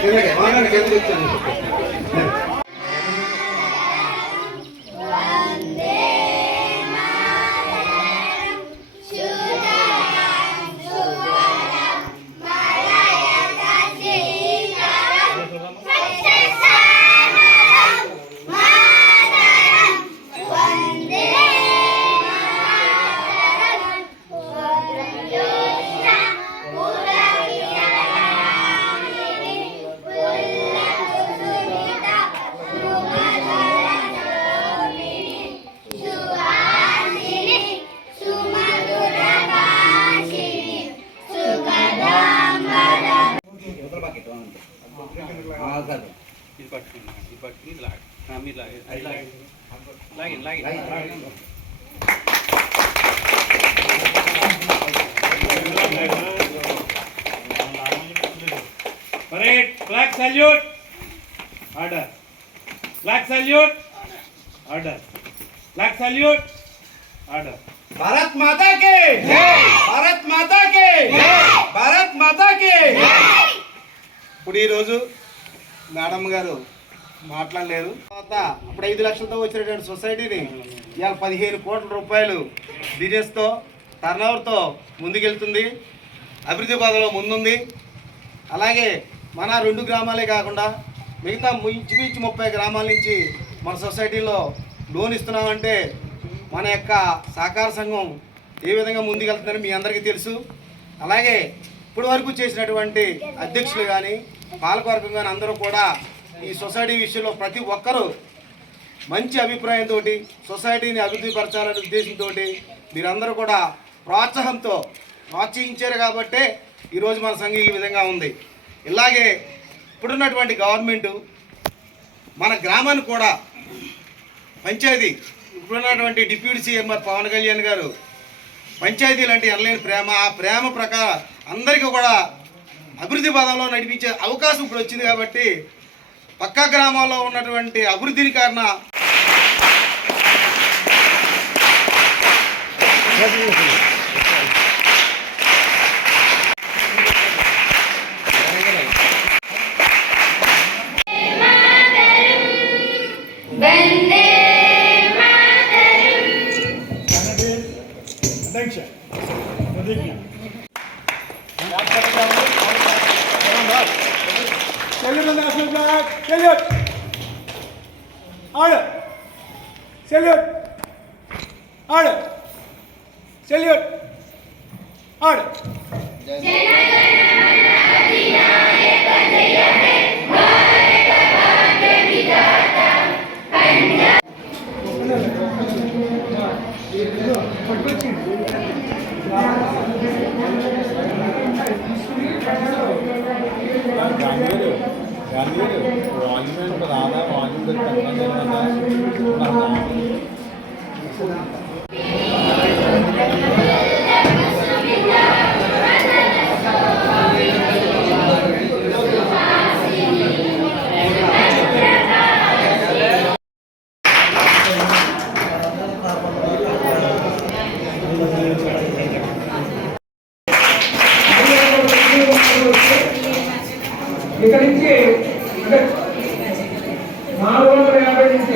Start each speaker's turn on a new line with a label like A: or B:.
A: ఎందుకు ఎందుకు
B: ఇది పట్టుకుని ఇది పట్టుకుని
C: ఇది లాగి ఆ, మీరు
D: లాగి అది లాగి
B: లాగండి లాగండి
E: Parade, flag salute. Order. Flag salute. Order. Flag salute. Order.
F: Bharat మాతా కే భారత్ మాతా కే భారత్ మాతా కే ఇప్పుడు ఈరోజు మేడం గారు మాట్లాడలేరు. తర్వాత అప్పుడు ఐదు లక్షలతో వచ్చినటువంటి సొసైటీని ఇవాళ పదిహేను కోట్ల రూపాయలు బిజినెస్తో టర్నోవర్తో ముందుకెళ్తుంది. అభివృద్ధి పదంలో ముందుంది. అలాగే మన రెండు గ్రామాలే కాకుండా మిగతా ఇంచుమించు ముప్పై గ్రామాల నుంచి మన సొసైటీలో లోన్ ఇస్తున్నామంటే మన యొక్క సహకార సంఘం ఏ విధంగా ముందుకెళ్తుందని మీ అందరికీ తెలుసు. అలాగే ఇప్పటి వరకు చేసినటువంటి అధ్యక్షులు కానీ పాలకవర్గం కానీ అందరూ కూడా ఈ సొసైటీ విషయంలో ప్రతి ఒక్కరూ మంచి అభిప్రాయంతో సొసైటీని అభివృద్ధిపరచాలనే ఉద్దేశంతో మీరందరూ కూడా ప్రోత్సాహంతో ప్రోత్సహించారు కాబట్టే ఈరోజు మన సంఘం ఈ విధంగా ఉంది. ఇలాగే ఇప్పుడున్నటువంటి గవర్నమెంటు మన గ్రామాన్ని కూడా పంచాయతీ ఇప్పుడున్నటువంటి డిప్యూటీ సీఎం పవన్ కళ్యాణ్ గారు పంచాయతీలు అంటే ఎనలేని ప్రేమ. ఆ ప్రేమ ప్రకారం అందరికీ కూడా అభివృద్ధి పదంలో నడిపించే అవకాశం ఇప్పుడు వచ్చింది కాబట్టి పక్క గ్రామాల్లో ఉన్నటువంటి అభివృద్ధిని కారణ
G: Salute the national flag. Salute. Order. Salute. Order. Salute. Order.
H: Jai Jai Jai Jai volume बता रहा है वॉल्यूम तक करना चल रहा है ఇక్కడి నుంచి అంటే నాలుగు వందల యాభై నుంచి